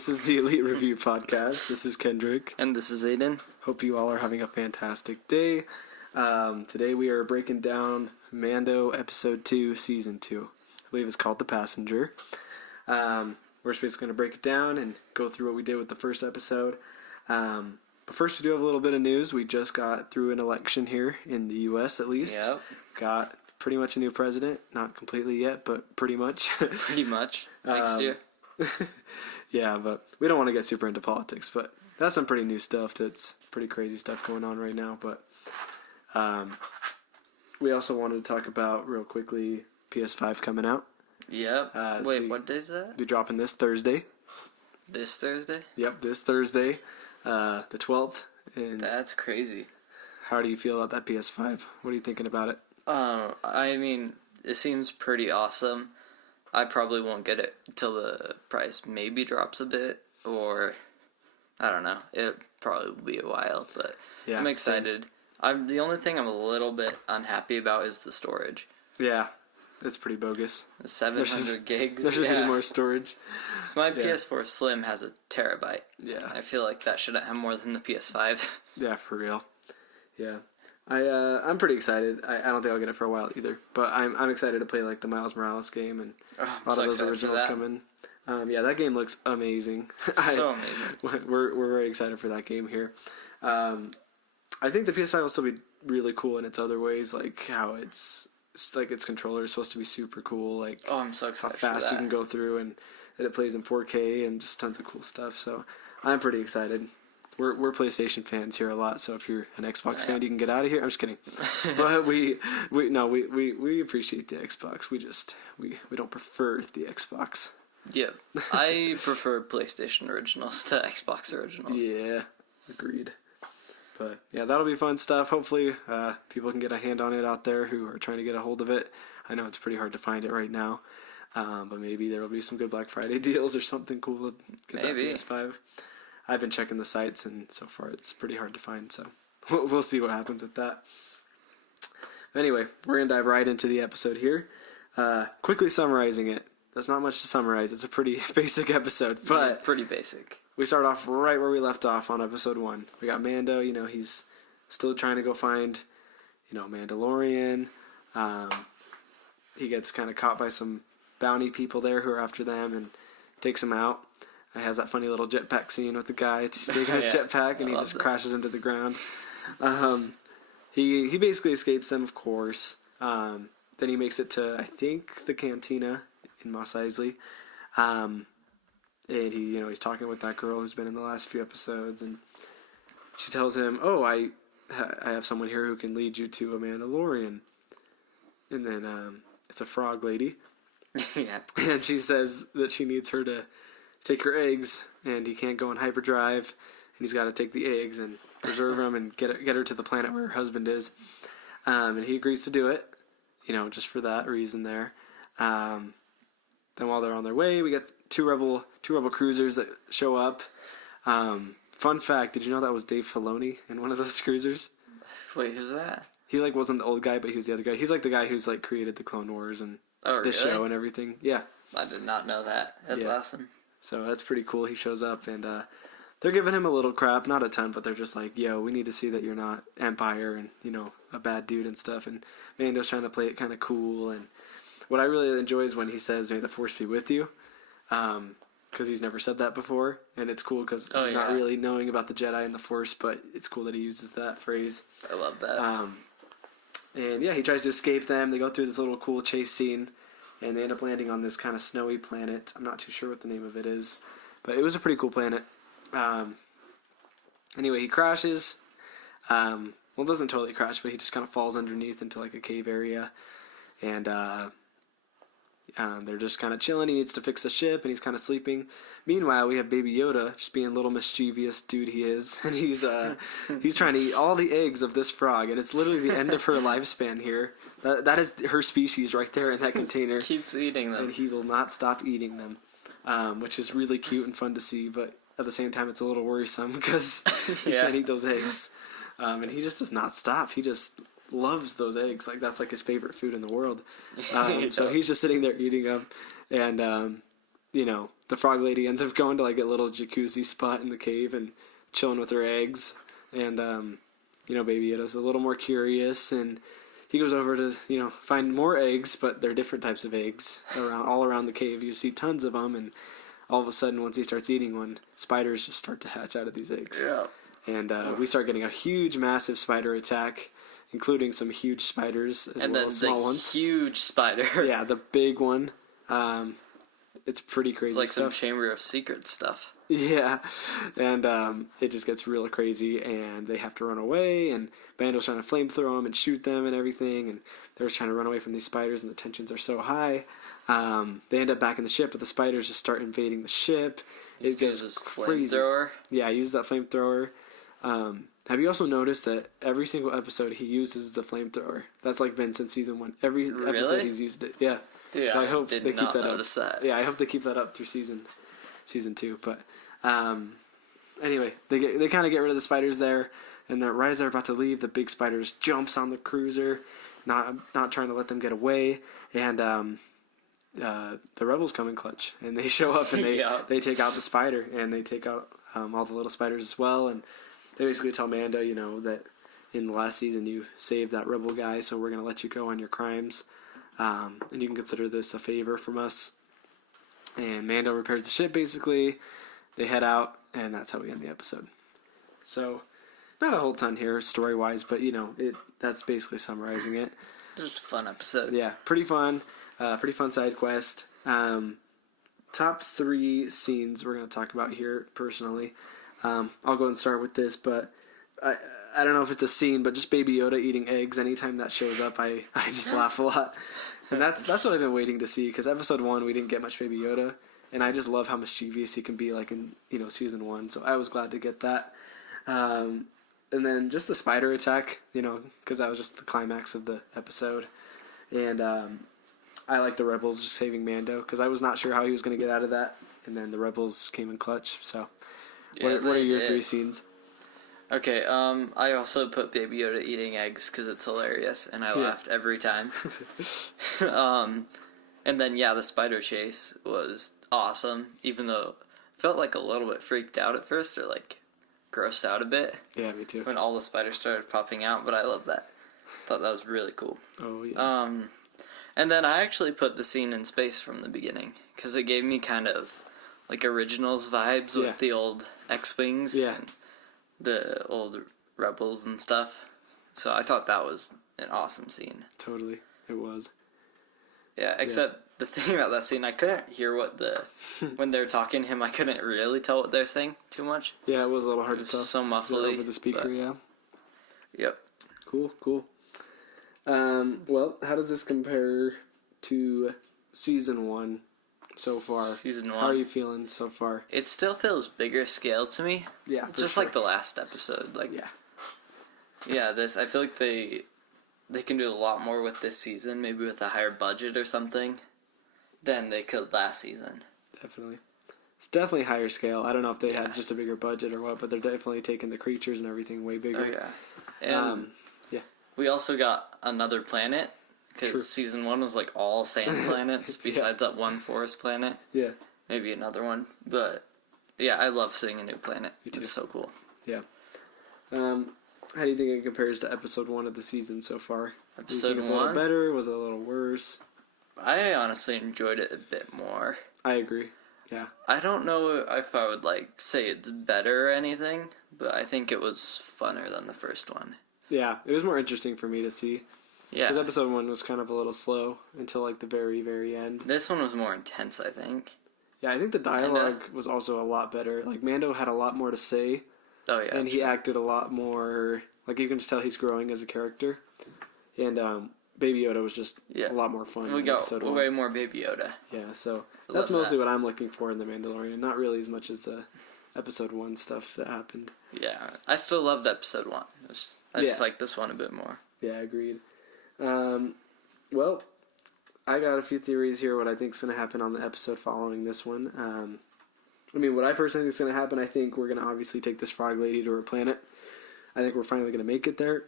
This is the ELEET Review Podcast. This is Kendrick. And this is Aiden. Hope you all are having a fantastic day. Today we are breaking down Mando Episode 2, Season 2. I believe it's called The Passenger. We're just basically going to break it down and go through what we did with the first episode. But first we do have a little bit of news. We just got through an election here in the U.S. at least. Yep. Got pretty much a new president. Not completely yet, but pretty much. Pretty much. Next year. Yeah, but we don't want to get super into politics, but that's some pretty new stuff. That's pretty crazy stuff going on right now. But we also wanted to talk about, real quickly, PS5 coming out. Yep. Wait, what day is that? We're dropping this Thursday. This Thursday? Yep, this Thursday, the 12th. And that's crazy. How do you feel about that PS5? What are you thinking about it? I mean, it seems pretty awesome. I probably won't get it until the price maybe drops a bit, or I don't know. It probably will be a while, but yeah, I'm excited. The only thing I'm a little bit unhappy about is the storage. Yeah, it's pretty bogus. 700 gigs. There should be more storage. So my PS4 Slim has a terabyte. Yeah. I feel like that shouldn't have more than the PS5. Yeah, for real. Yeah. I'm pretty excited. I don't think I'll get it for a while either, but I'm excited to play like the Miles Morales game and a lot of those originals coming. Yeah, that game looks amazing. So amazing. We're very excited for that game here. I think the PS5 will still be really cool in its other ways, like how it's like its controller is supposed to be super cool. Like I'm so excited how fast for that. You can go through and that it plays in 4K and just tons of cool stuff. So I'm pretty excited. We're PlayStation fans here a lot, so if you're an Xbox fan, you can get out of here. I'm just kidding, but we appreciate the Xbox. We don't prefer the Xbox. Yeah, I prefer PlayStation originals to Xbox originals. Yeah, agreed. But yeah, that'll be fun stuff. Hopefully, people can get a hand on it out there who are trying to get a hold of it. I know it's pretty hard to find it right now, but maybe there will be some good Black Friday deals or something cool to get that PS5. I've been checking the sites, and so far it's pretty hard to find, so we'll see what happens with that. Anyway, we're going to dive right into the episode here. Quickly summarizing it. There's not much to summarize. It's a pretty basic episode, but pretty basic. We start off right where we left off on episode 1. We got Mando, he's still trying to go find, Mandalorian. He gets kind of caught by some bounty people there who are after them and takes him out. It has that funny little jetpack scene with the guy taking his jetpack and he just crashes him to the ground. He basically escapes them, of course. Then he makes it to, I think, the cantina in Mos Eisley. And he's talking with that girl who's been in the last few episodes, and she tells him, "Oh, I have someone here who can lead you to a Mandalorian." And then it's a frog lady. Yeah. And she says that she needs her to take her eggs, and he can't go in hyperdrive, and he's got to take the eggs and preserve them and get her to the planet where her husband is. And he agrees to do it, just for that reason there. Then while they're on their way, we get two rebel cruisers that show up. Fun fact, did you know that was Dave Filoni in one of those cruisers? Wait, who's that? He wasn't the old guy, but he was the other guy. He's like the guy who's created the Clone Wars and the show and everything. Yeah. I did not know that. That's awesome. So that's pretty cool. He shows up, and they're giving him a little crap. Not a ton, but they're just like, yo, we need to see that you're not Empire and, a bad dude and stuff. And Mando's trying to play it kind of cool. And what I really enjoy is when he says, "May the Force be with you," because he's never said that before. And it's cool because he's not really knowing about the Jedi and the Force, but it's cool that he uses that phrase. I love that. And yeah, he tries to escape them. They go through this little cool chase scene. And they end up landing on this kind of snowy planet. I'm not too sure what the name of it is. But it was a pretty cool planet. Anyway, he crashes. Well, it doesn't totally crash, but he just kind of falls underneath into a cave area. And they're just kind of chilling. He needs to fix the ship, and he's kind of sleeping. Meanwhile, we have Baby Yoda, just being a little mischievous dude he is. And he's trying to eat all the eggs of this frog. And it's literally the end of her lifespan here. That is her species right there in that container. Keeps eating them. And he will not stop eating them, which is really cute and fun to see. But at the same time, it's a little worrisome because he can't eat those eggs. And he just does not stop. He just loves those eggs. That's his favorite food in the world. So he's just sitting there eating them. And, the frog lady ends up going to like a little jacuzzi spot in the cave and chilling with her eggs. And, Baby Yoda's a little more curious, and he goes over to, find more eggs, but they're different types of eggs all around the cave. You see tons of them, and all of a sudden, once he starts eating one, spiders just start to hatch out of these eggs. Yeah. And we start getting a huge, massive spider attack, including some huge spiders as well as small ones. And then the huge spider. Yeah, the big one. It's pretty crazy It's like stuff. some Chamber of Secrets stuff. Yeah, and it just gets real crazy, and they have to run away, and Bando's trying to flamethrow them and shoot them and everything, and they're just trying to run away from these spiders, and the tensions are so high. They end up back in the ship, but the spiders just start invading the ship. It gets crazy. Flamethrower. Yeah, he uses that flamethrower. Have you also noticed that every single episode he uses the flamethrower? That's like been since season 1. Every episode he's used it. Yeah. Dude, so I hope did they keep not that notice up. that. Yeah, I hope they keep that up through season 2. But anyway, they kind of get rid of the spiders there, and right as they're about to leave, the big spider just jumps on the cruiser, not trying to let them get away, and the rebels come in clutch, and they show up and they take out the spider, and they take out all the little spiders as well, and they basically tell Mando, that in the last season you saved that rebel guy, so we're gonna let you go on your crimes. And you can consider this a favor from us. And Mando repairs the ship, basically. They head out, and that's how we end the episode. So, not a whole ton here, story-wise, but, that's basically summarizing it. Just a fun episode. Yeah, pretty fun. Pretty fun side quest. Top 3 scenes we're going to talk about here, personally. I'll go and start with this, but I don't know if it's a scene, but just Baby Yoda eating eggs, anytime that shows up, I just laugh a lot. And that's what I've been waiting to see, because episode 1, we didn't get much Baby Yoda, and I just love how mischievous he can be, like in, season 1, so I was glad to get that. And then just the spider attack, because that was just the climax of the episode. And I like the Rebels just saving Mando, because I was not sure how he was going to get out of that, and then the Rebels came in clutch, so... Yeah, what are your 3 scenes? Okay, I also put Baby Yoda eating eggs because it's hilarious, and I laughed every time. And then, the spider chase was awesome, even though I felt like a little bit freaked out at first, or like grossed out a bit. Yeah, me too. When all the spiders started popping out, but I love that. Thought that was really cool. Oh, yeah. And then I actually put the scene in space from the beginning, because it gave me kind of like Originals vibes with the old X-Wings. Yeah. And the old Rebels and stuff. So I thought that was an awesome scene. Totally. It was. Yeah, except the thing about that scene, I couldn't hear when they're talking to him, I couldn't really tell what they're saying too much. Yeah, it was a little hard to tell. So muffly. Over the speaker, yeah. Yep. Cool. Well, how does this compare to season 1 so far? Season 1. How are you feeling so far? It still feels bigger scale to me. Yeah, just like the last episode. Like, yeah, this, I feel like they can do a lot more with this season, maybe with a higher budget or something, than they could last season. Definitely. It's definitely higher scale. I don't know if they had just a bigger budget or what, but they're definitely taking the creatures and everything way bigger. Oh, yeah. And we also got another planet, because season 1 was like all sand planets, besides that one forest planet. Yeah. Maybe another one. But, yeah, I love seeing a new planet. Me too. It's so cool. Yeah. How do you think it compares to episode 1 of the season so far? Episode 1? Was it a little better? Was it a little worse? I honestly enjoyed it a bit more. I agree. Yeah. I don't know if I would say it's better or anything, but I think it was funner than the first one. Yeah, it was more interesting for me to see. Yeah. Because episode 1 was kind of a little slow until the very, very end. This one was more intense, I think. Yeah, I think the dialogue was also a lot better. Mando had a lot more to say. Oh, yeah. And he acted a lot more... you can just tell he's growing as a character. And Baby Yoda was just a lot more fun. We got way more Baby Yoda. Yeah, so that's mostly what I'm looking for in The Mandalorian. Not really as much as the episode 1 stuff that happened. Yeah, I still loved episode 1. I just like this one a bit more. Yeah, agreed. Well, I got a few theories here what I think is going to happen on the episode following this one. What I personally think is going to happen, I think we're going to obviously take this frog lady to her planet. I think we're finally going to make it there.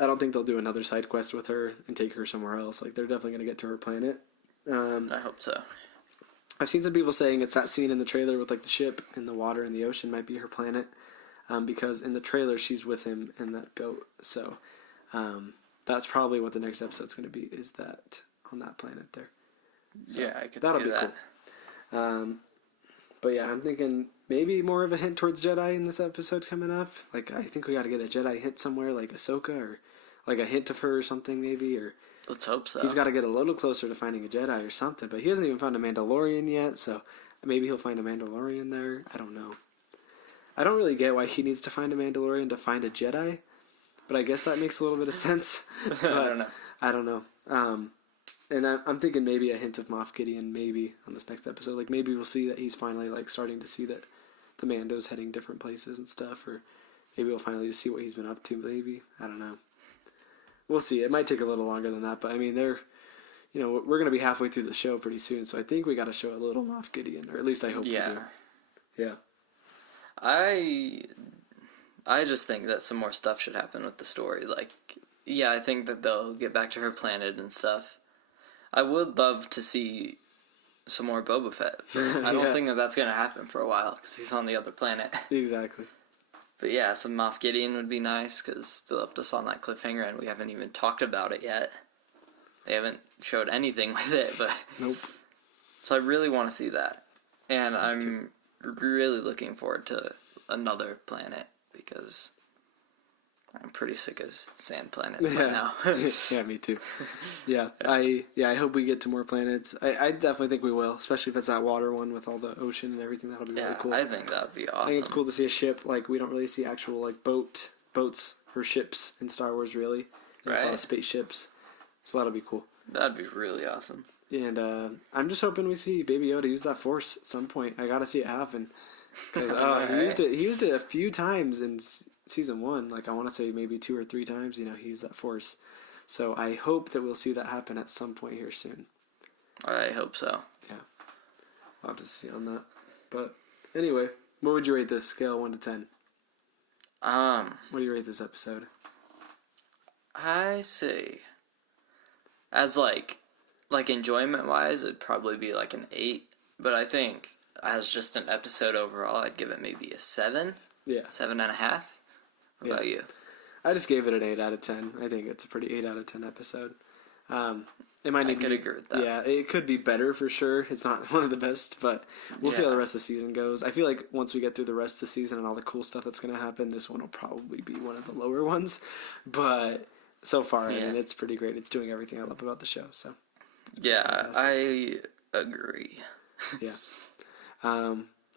I don't think they'll do another side quest with her and take her somewhere else. They're definitely going to get to her planet. I hope so. I've seen some people saying it's that scene in the trailer with like the ship in the water and the ocean might be her planet, because in the trailer she's with him in that boat. So that's probably what the next episode's going to be, is that on that planet there. So yeah, I could that'll see be that. Cool. But yeah, I'm thinking maybe more of a hint towards Jedi in this episode coming up. Like, I think we got to get a Jedi hint somewhere, like Ahsoka, or like a hint of her or something maybe, or Let's hope so. he's got to get a little closer to finding a Jedi or something. But he hasn't even found a Mandalorian yet, so maybe he'll find a Mandalorian there. I don't know. I don't really get why he needs to find a Mandalorian to find a Jedi, but I guess that makes a little bit of sense. I don't know. And I'm thinking maybe a hint of Moff Gideon maybe on this next episode. Like, maybe we'll see that he's finally like starting to see that the Mando's heading different places and stuff, or maybe we'll finally just see what he's been up to. Maybe, I don't know. We'll see. It might take a little longer than that, but I mean, we're gonna be halfway through the show pretty soon, so I think we got to show a little Moff Gideon, or at least I hope we do. Yeah. I just think that some more stuff should happen with the story. Like, yeah, I think that they'll get back to her planet and stuff. I would love to see some more Boba Fett. I don't think that that's going to happen for a while because he's on the other planet. Exactly. But yeah, some Moff Gideon would be nice because they left us on that cliffhanger and we haven't even talked about it yet. They haven't showed anything with it, but... Nope. So I really want to see that. And I'm really looking forward to another planet because I'm pretty sick of sand planets right now. Yeah, me too. Yeah, I hope we get to more planets. I definitely think we will, especially if it's that water one with all the ocean and everything. That'll be really cool. I think that'd be awesome. I think it's cool to see a ship. Like, we don't really see actual like boats or ships in Star Wars, really. And it's a lot of spaceships, so that'll be cool. That'd be really awesome. And I'm just hoping we see Baby Yoda use that Force at some point. I gotta see it happen. Because he used it a few times in season 1. Like, I want to say maybe 2 or 3 times. He used that Force. So I hope that we'll see that happen at some point here soon. I hope so. Yeah, I'll have to see on that. But anyway, what would you rate this scale 1 to 10? What do you rate this episode? I see. As like enjoyment wise, it'd probably be like an 8. But I think as just an episode overall, I'd give it maybe a 7. Yeah. 7.5. What about you? I just gave it an 8 out of 10. I think it's a pretty 8 out of 10 episode. It might I could agree with that. Yeah, it could be better for sure. It's not one of the best, but we'll see how the rest of the season goes. I feel like once we get through the rest of the season and all the cool stuff that's going to happen, this one will probably be one of the lower ones. But so far, I mean, it's pretty great. It's doing everything I love about the show. So yeah, I agree. Yeah.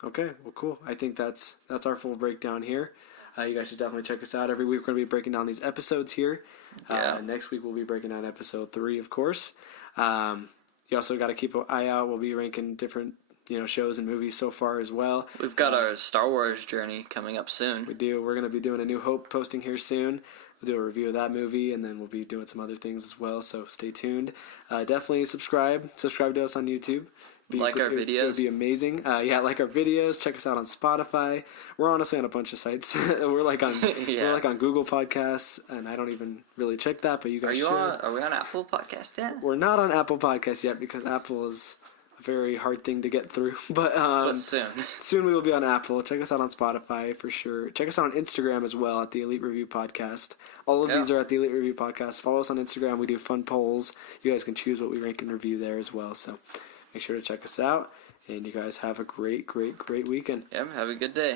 Okay, well, cool. I think that's our full breakdown here. You guys should definitely check us out. Every week we're going to be breaking down these episodes here. Next week we'll be breaking down episode 3, of course. You also got to keep an eye out. We'll be ranking different shows and movies so far as well. We've got our Star Wars journey coming up soon. We do. We're going to be doing a New Hope posting here soon. We'll do a review of that movie, and then we'll be doing some other things as well, so stay tuned. Definitely subscribe to us on YouTube. Like our videos. It would be amazing. Like our videos. Check us out on Spotify. We're honestly on a bunch of sites. We're like on Google Podcasts, and I don't even really check that, but you guys should. Are we on Apple Podcast yet? We're not on Apple Podcasts yet because Apple is a very hard thing to get through. But soon. Soon we will be on Apple. Check us out on Spotify for sure. Check us out on Instagram as well at the ELEET Review Podcast. All of these are at the ELEET Review Podcast. Follow us on Instagram. We do fun polls. You guys can choose what we rank and review there as well. So make sure to check us out. And you guys have a great, great, great weekend. Yep, have a good day.